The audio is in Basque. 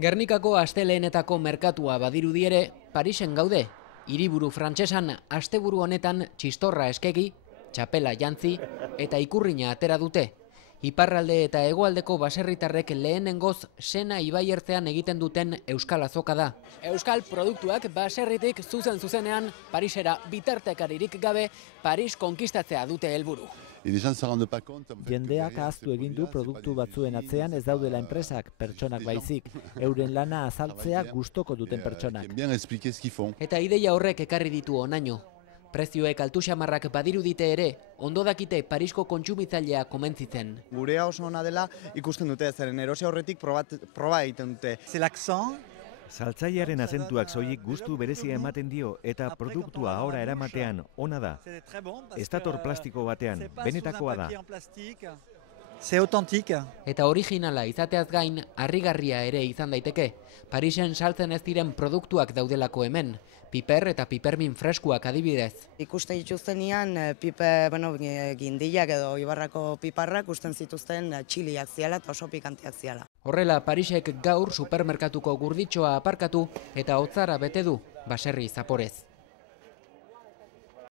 Gernikako asteleenetako merkatua badirudi ere, Parisen gaude. Hiriburu frantsesan asteburu honetan txistorra eskegi, txapela jantzi eta ikurrina atera dute. Iparralde eta hegoaldeko baserritarrek lehenengoz Sena ibaiertzean egiten duten euskal azoka da. Euskal produktuak baserritik zuzenean Parisera bitartekaririk gabe Paris konkistatzea dute helburu. Jendeak ahaztu egin du produktu batzuen atzean ez daudela enpresak, pertsonak baizik. Euren lana azaltzea gustoko duten pertsonak. Eta ideia horrek ekarri ditu honaino. Prezioek altu xamarrak badirudite ere, ondo dakite Parisko kontsumitzailea komentzitzen. Gurea oso ona dela ikusten dute, zeren erosi aurretik proba egiten dute. Saltzailearen azentuak soilik gustu berezia ematen dio eta produktua ahora eramatean ona da. Ez dator plastiko batean, benetakoa da. Eta originala izateaz gain, harrigarria ere izan daiteke. Parisen saltzen ez diren produktuak daudelako hemen, piper eta pipermin freskuak adibidez. Ikusten dituztenean, gindiak edo Ibarrako piparrak usten zituzten txiliak ziala eta oso pikanteak ziala. Horrela, Parisek gaur supermerkatuko gurditxoa aparkatu eta hotzara bete du, baserri zaporez.